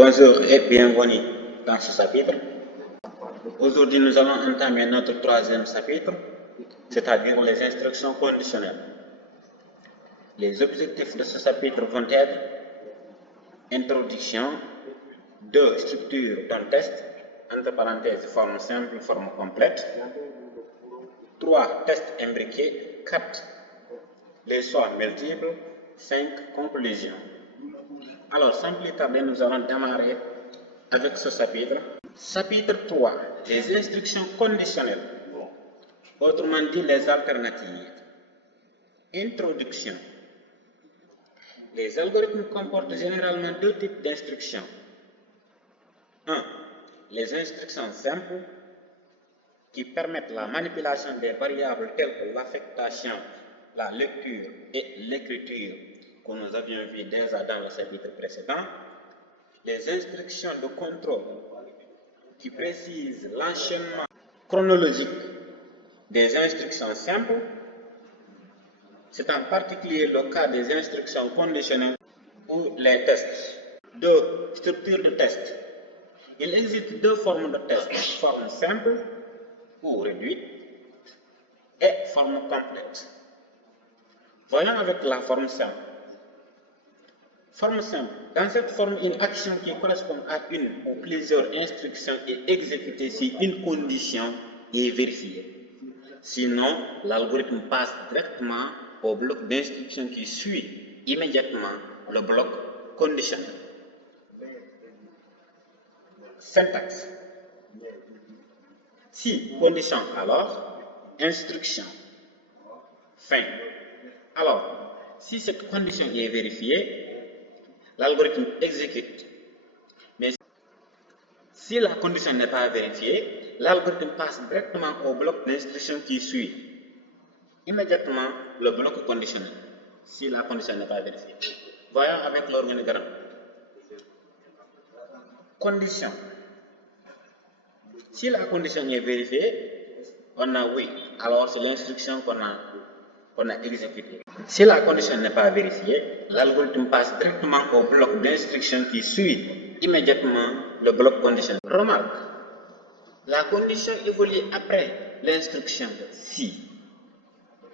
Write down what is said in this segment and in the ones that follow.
Bonjour et bienvenue dans ce chapitre. Aujourd'hui, nous allons entamer notre troisième chapitre, c'est-à-dire les instructions conditionnelles. Les objectifs de ce chapitre vont être introduction, 2. Structure d'un test, entre parenthèses forme simple, forme complète, 3. Test imbriqué, 4. Les choix multiples, 5. Conclusion. Alors, sans plus tarder, nous allons démarrer avec ce chapitre. Chapitre 3, les instructions conditionnelles, autrement dit les alternatives. Introduction. Les algorithmes comportent généralement deux types d'instructions. 1. Les instructions simples qui permettent la manipulation des variables telles que l'affectation, la lecture et l'écriture que nous avions vu déjà dans le chapitre précédent. Les instructions de contrôle qui précisent l'enchaînement chronologique des instructions simples. C'est en particulier le cas des instructions conditionnelles ou les tests. 2. Structure de test. Il existe deux formes de test, forme simple ou réduite et forme complète. Voyons avec la forme simple. Forme simple. Dans cette forme, une action qui correspond à une ou plusieurs instructions est exécutée si une condition est vérifiée. Sinon, l'algorithme passe directement au bloc d'instructions qui suit immédiatement le bloc conditionnel. Syntaxe. Si condition, alors instruction. Fin. Alors, si cette condition est vérifiée, l'algorithme exécute. Mais si la condition n'est pas vérifiée, l'algorithme passe directement au bloc d'instruction qui suit immédiatement le bloc conditionnel. Si la condition n'est pas vérifiée. Voyons avec l'organigramme. Condition. Si la condition est vérifiée, on a oui. Alors c'est l'instruction qu'on a exécutée. Si la condition n'est pas vérifiée, l'algorithme passe directement au bloc d'instruction qui suit immédiatement le bloc conditionnel. Remarque, la condition évolue après l'instruction si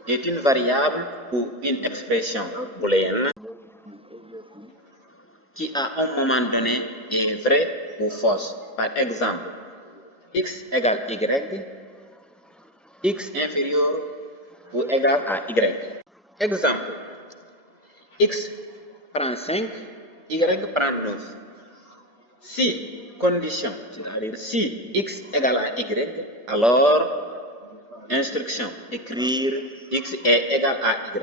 est une variable ou une expression booléenne qui à un moment donné est vraie ou fausse. Par exemple, x égale y, x inférieur ou égal à y. Exemple, x prend 5, y prend 9. Si condition, c'est-à-dire si x égale à y, alors instruction, écrire x est égal à y.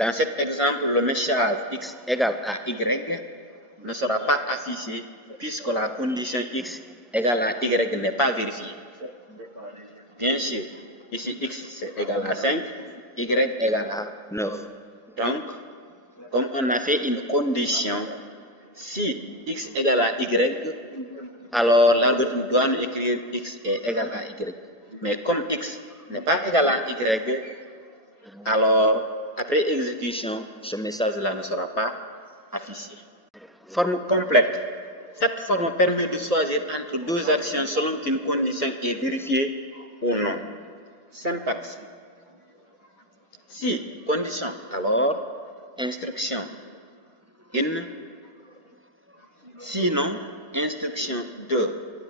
Dans cet exemple, le message x égale à y ne sera pas affiché puisque la condition x égale à y n'est pas vérifiée. Bien sûr, ici x est égal à 5, y égale à 9. Donc, comme on a fait une condition, si x égale à y, alors l'algorithme doit nous écrire x est égal à y. Mais comme x n'est pas égal à y, alors après exécution, ce message-là ne sera pas affiché. Forme complète. Cette forme permet de choisir entre deux actions selon qu'une condition est vérifiée ou non. Syntaxe. Si condition, alors instruction in, sinon instruction 2,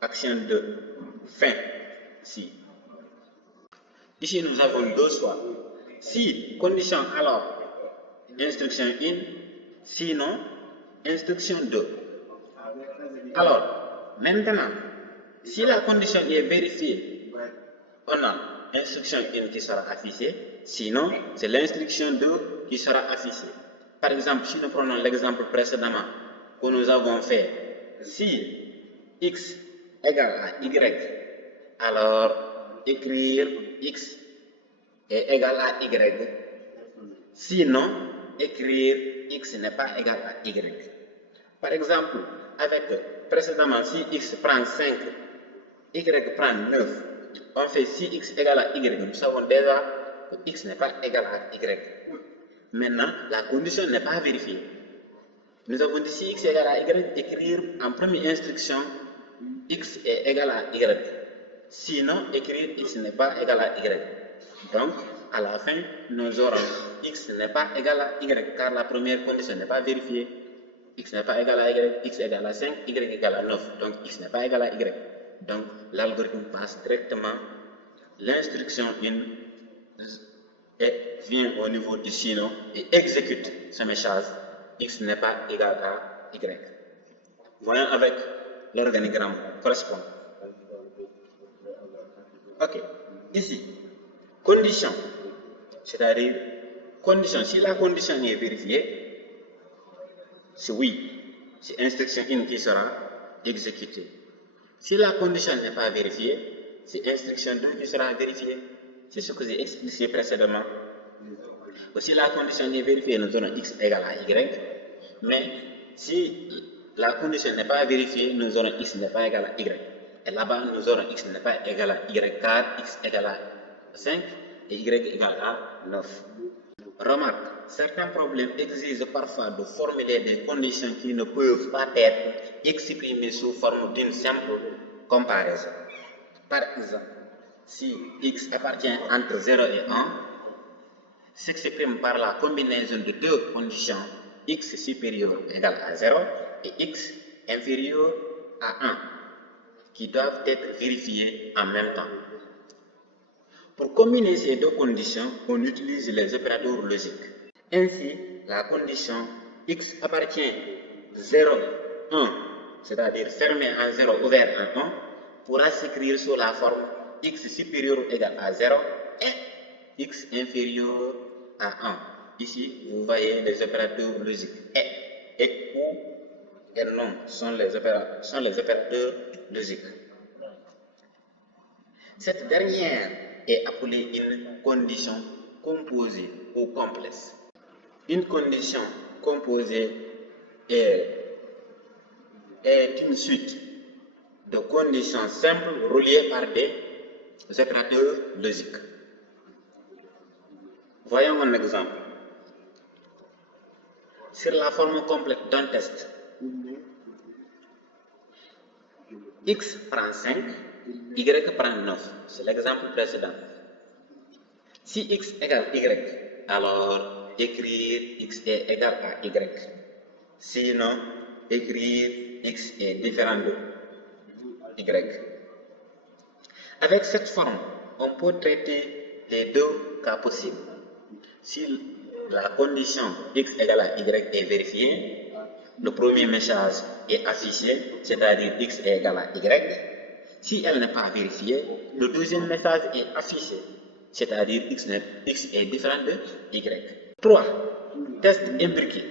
action 2, fin, si. Ici nous avons deux choix. Si condition, alors instruction in, sinon instruction 2. Alors, maintenant, si la condition est vérifiée, on a instruction in qui sera affichée, sinon c'est l'instruction 2 qui sera affichée. Par exemple, si nous prenons l'exemple précédemment que nous avons fait, si x égale à y, alors écrire x est égal à y, sinon écrire x n'est pas égal à y. Par exemple, avec précédemment, si x prend 5, y prend 9, on fait si x égale à y, nous savons déjà que x n'est pas égal à y. Maintenant, la condition n'est pas vérifiée. Nous avons dit si x est égal à y, écrire en première instruction x est égal à y. Sinon, écrire x n'est pas égal à y. Donc, à la fin, nous aurons x n'est pas égal à y, car la première condition n'est pas vérifiée. X n'est pas égal à y, x égale à 5, y égale à 9. Donc, x n'est pas égal à y. Donc, l'algorithme passe directement l'instruction 1 et vient au niveau du sinon et exécute ce message x n'est pas égal à y. Voyons avec l'organigramme correspondant. Ok, ici, condition, c'est-à-dire condition, si la condition est vérifiée, c'est oui, c'est instruction 1 qui sera exécutée. Si la condition n'est pas vérifiée, c'est instruction 2 qui sera vérifiée. C'est ce que j'ai expliqué précédemment. Si la condition est vérifiée, nous aurons x égale à y. Mais si la condition n'est pas vérifiée, nous aurons x n'est pas égal à y. Et là-bas, nous aurons x n'est pas égal à y, car x égale à 5 et y égale à 9. Remarque, certains problèmes exigent parfois de formuler des conditions qui ne peuvent pas être exprimées sous forme d'une simple comparaison. Par exemple, si x appartient entre 0 et 1, s'exprime par la combinaison de deux conditions x supérieur ou égal à 0 et x inférieur à 1, qui doivent être vérifiées en même temps. Pour combiner ces deux conditions, on utilise les opérateurs logiques. Ainsi, la condition x appartient 0, 1, c'est-à-dire fermé en 0, ouvert en 1, pourra s'écrire sous la forme x supérieur ou égal à 0 et x inférieur à 1. Ici, vous voyez les opérateurs logiques et ou et non sont les opérateurs logiques. Cette dernière est appelée une condition composée ou complexe. Une condition composée est une suite de conditions simples reliées par des opérateurs logiques. Voyons un exemple. Sur la forme complète d'un test, x prend 5, y prend 9. C'est l'exemple précédent. Si x égale y, alors écrire x est égal à y. Sinon, écrire x est différent de y. Avec cette forme, on peut traiter les deux cas possibles. Si la condition x égale à y est vérifiée, le premier message est affiché, c'est-à-dire x est égal à y. Si elle n'est pas vérifiée, le deuxième message est affiché, c'est-à-dire x est différent de y. 3. Test imbriqué.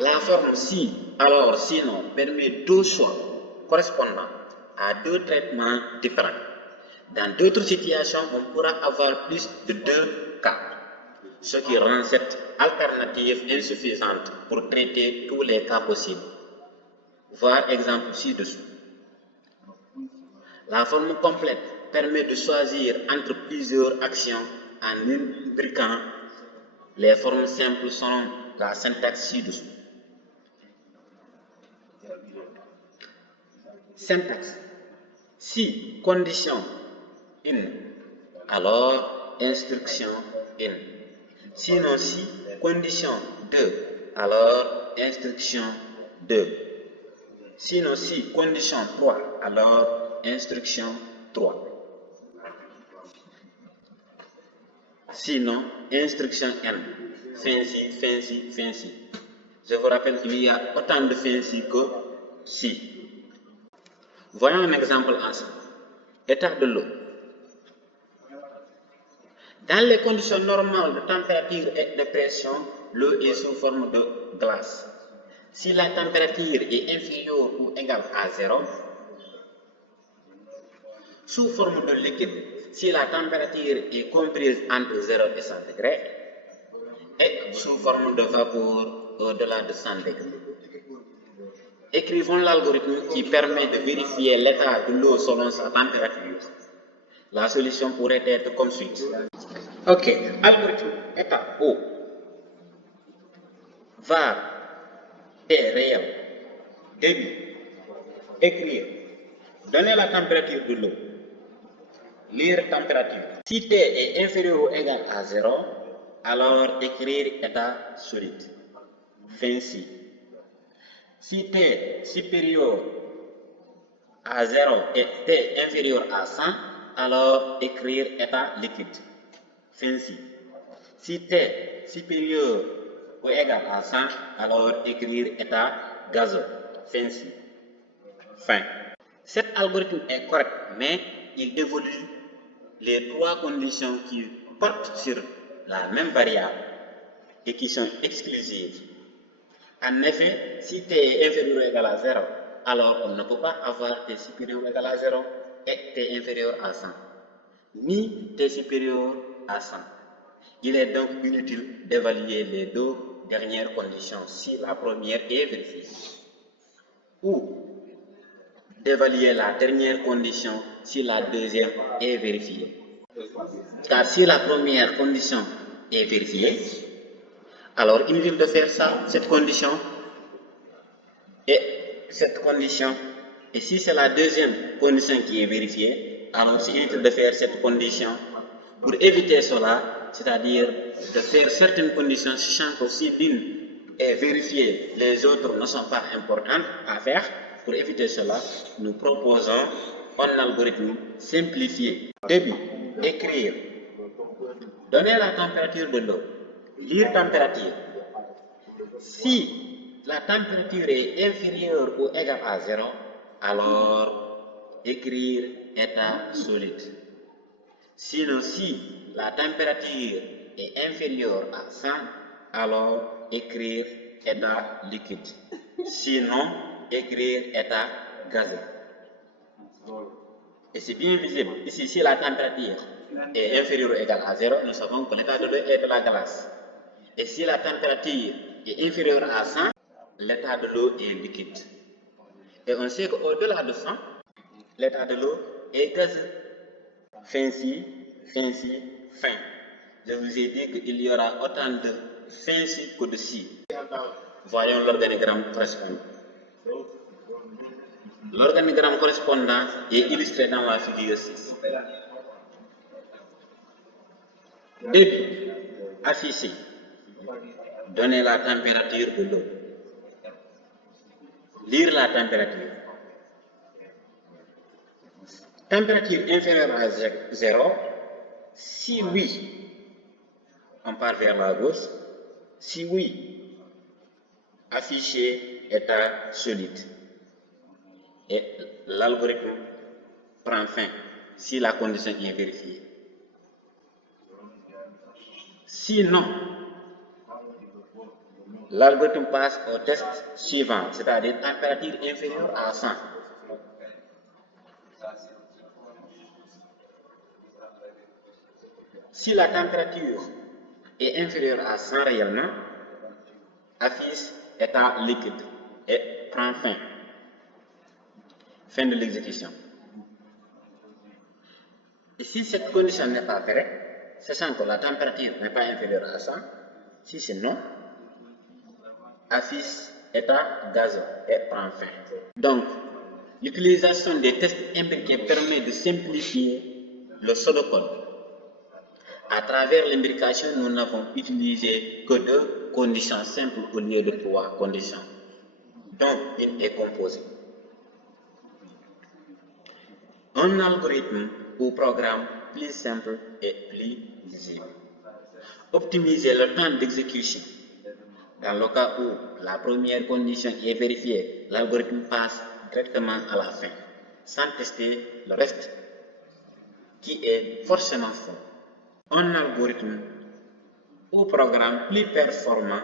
La forme si, alors, sinon permet deux choix correspondant à deux traitements différents. Dans d'autres situations, on pourra avoir plus de deux cas, ce qui rend cette alternative insuffisante pour traiter tous les cas possibles. Voir exemple ci-dessous. La forme complète permet de choisir entre plusieurs actions en imbriquant les formes simples selon la syntaxe ci-dessous. Syntaxe. Si condition 1, alors instruction 1. Sinon si condition 2, alors instruction 2. Sinon si condition 3, alors instruction 3. Sinon instruction n. Fin si. Je vous rappelle qu'il y a autant de fin si que si. Voyons un exemple ensemble. État de l'eau. Dans les conditions normales de température et de pression, l'eau est sous forme de glace. Si la température est inférieure ou égale à 0, sous forme de liquide, si la température est comprise entre 0 et 100 degrés, et sous forme de vapeur au-delà de 100 degrés. Écrivons l'algorithme qui permet de vérifier l'état de l'eau selon sa température. La solution pourrait être comme suit. Ok, algorithme étape O. var T réel. Début. Écrire. Donner la température de l'eau. Lire température. Si T est inférieur ou égal à 0, alors écrire état solide. Fin si. Si T supérieur à 0 et T inférieur à 100, alors écrire état liquide. Fin si. Si T supérieur ou égal à 100, alors écrire état gazeux. Fin si. Fin. Cet algorithme est correct, mais il évolue les trois conditions qui portent sur la même variable et qui sont exclusives. En effet, si T est inférieur ou égal à 0, alors on ne peut pas avoir T supérieur ou égal à 0 et T inférieur à 100, ni T supérieur à 100. Il est donc inutile d'évaluer les deux dernières conditions si la première est vérifiée, ou d'évaluer la dernière condition si la deuxième est vérifiée. Car si la première condition est vérifiée, alors inutile de faire ça, cette condition et cette condition. Et si c'est la deuxième condition qui est vérifiée, alors c'est inutile de faire cette condition. Pour éviter cela, c'est-à-dire de faire certaines conditions, sachant que si l'une est vérifiée, les autres ne sont pas importantes à faire. Pour éviter cela, nous proposons un algorithme simplifié. Début, écrire. Donner la température de l'eau. Lire température. Si la température est inférieure ou égale à 0, alors écrire état solide. Sinon, si la température est inférieure à 100, alors écrire état liquide. Sinon, écrire état gazeux. Et c'est bien visible. Ici, si la température est inférieure ou égale à 0, nous savons que l'état de l'eau est de la glace. Et si la température est inférieure à 100, l'état de l'eau est liquide. Et on sait qu'au-delà de 100, l'état de l'eau est gazeux. Fin si, fin si, fin. Je vous ai dit qu'il y aura autant de fin si que de si. Voyons l'organigramme correspondant. L'organigramme correspondant est illustré dans la figure 6. Début, affiché. Donner la température de l'eau. Lire la température. Température inférieure à 0. Si oui, on part vers la gauche. Si oui, afficher état solide. Et l'algorithme prend fin si la condition est vérifiée. Sinon, l'algorithme passe au test suivant, c'est-à-dire température inférieure à 100. Si la température est inférieure à 100 réellement, affiche état liquide et prend fin. Fin de l'exécution. Et si cette condition n'est pas vraie, sachant que la température n'est pas inférieure à 100, si c'est non, affiche état gazeux et prend fin. Donc, l'utilisation des tests imbriqués permet de simplifier le pseudocode. À travers l'imbrication, nous n'avons utilisé que 2 conditions simples au lieu de 3 conditions, dont une est composée. Un algorithme ou programme plus simple et plus lisible. Optimiser le temps d'exécution. Dans le cas où la première condition est vérifiée, l'algorithme passe directement à la fin, sans tester le reste, qui est forcément faux. Un algorithme ou programme plus performant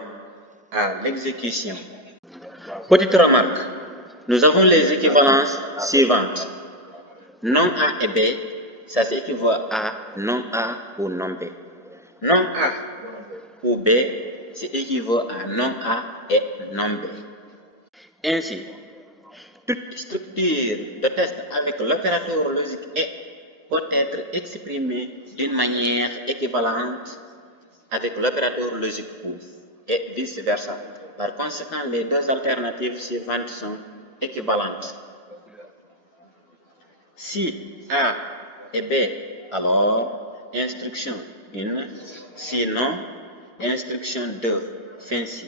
à l'exécution. Petite remarque, nous avons les équivalences suivantes. Non A et B, ça s'équivaut à non A ou non B. Non A ou B, c'est équivaut à non A et non B. Ainsi, toute structure de test avec l'opérateur logique et peut être exprimé d'une manière équivalente avec l'opérateur logique OR et vice-versa. Par conséquent, les deux alternatives suivantes sont équivalentes. Si A est B, alors instruction 1, sinon instruction 2, fin ci.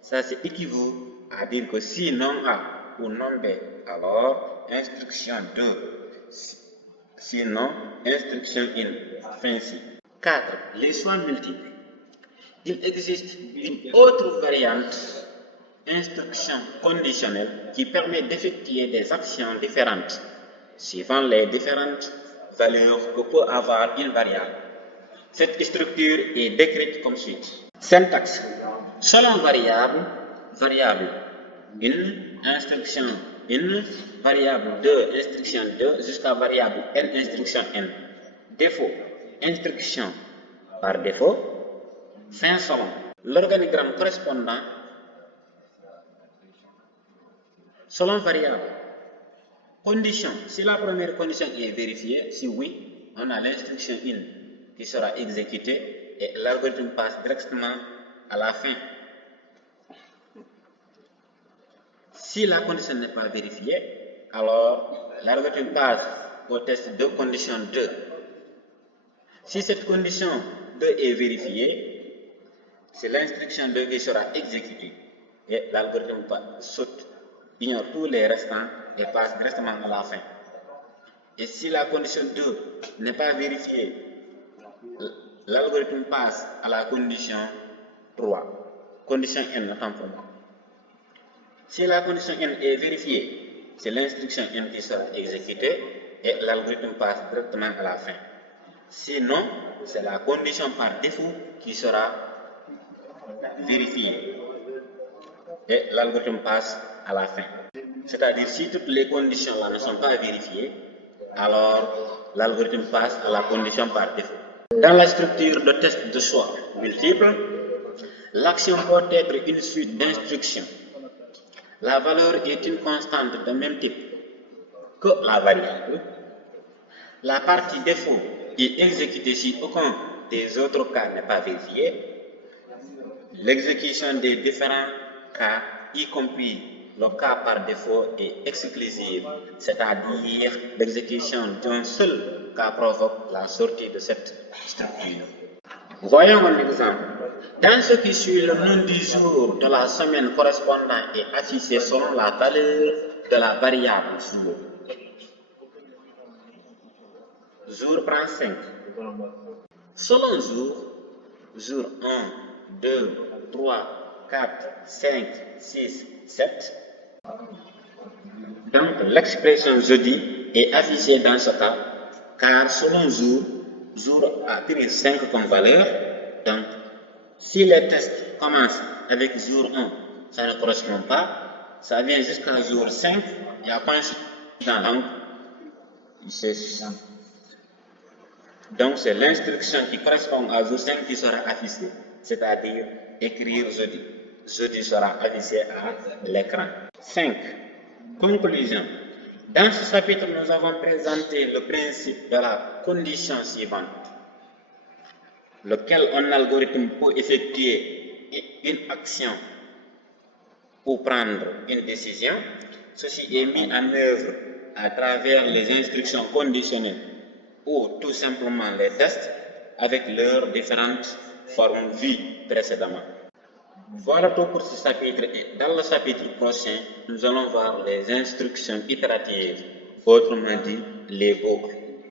Ça, c'est équivaut à dire que si non A ou non B, alors instruction 2, sinon instruction 1, fin ci. 4. Les choix multiples. Il existe une autre variante, instruction conditionnelle, qui permet d'effectuer des actions différentes suivant les différentes valeurs que peut avoir une variable. Cette structure est décrite comme suit. Syntaxe. Selon variable, variable 1, instruction 1, variable 2, instruction 2, jusqu'à variable n, instruction n. Défaut. Instruction par défaut. Fin selon. L'organigramme correspondant selon variable. Condition. Si la première condition est vérifiée, si oui, on a l'instruction in qui sera exécutée et l'algorithme passe directement à la fin. Si la condition n'est pas vérifiée, alors l'algorithme passe au test de condition 2. Si cette condition 2 est vérifiée, c'est l'instruction 2 qui sera exécutée et l'algorithme saute, ignore tous les restants et passe directement à la fin. Et si la condition 2 n'est pas vérifiée, l'algorithme passe à la condition 3, condition n, autant pour moi. Si la condition n est vérifiée, c'est l'instruction n qui sera exécutée et l'algorithme passe directement à la fin. Sinon, c'est la condition par défaut qui sera vérifiée et l'algorithme passe à la fin. C'est-à-dire, si toutes les conditions là ne sont pas vérifiées, alors l'algorithme passe à la condition par défaut. Dans la structure de test de choix multiple, l'action peut être une suite d'instructions. La valeur est une constante de même type que la variable. La partie défaut est exécutée si aucun des autres cas n'est pas vérifié. L'exécution des différents cas, y compris le cas par défaut, est exclusive, c'est-à-dire l'exécution d'un seul cas provoque la sortie de cette structure. Voyons un exemple. Dans ce qui suit, le nom du jour de la semaine correspondant est affiché selon la valeur de la variable jour. Jour prend 5. Selon jour, jour 1, 2, 3, 4, 5, 6, 7. Donc l'expression jeudi est affichée dans ce cas, car selon jour, jour a pris 5 comme valeur. Donc si les tests commencent avec jour 1, ça ne correspond pas, ça vient jusqu'à jour 5, il y a coïncidence. Donc c'est l'instruction qui correspond à jour 5 qui sera affichée, c'est-à-dire écrire jeudi. Jeudi sera affiché à l'écran. 5. Conclusion. Dans ce chapitre, nous avons présenté le principe de la condition suivante, lequel un algorithme peut effectuer une action ou prendre une décision. Ceci est mis en œuvre à travers les instructions conditionnelles ou tout simplement les tests avec leurs différentes formes vues précédemment. Voilà tout pour ce chapitre et dans le chapitre prochain, nous allons voir les instructions itératives, autrement dit les boucles.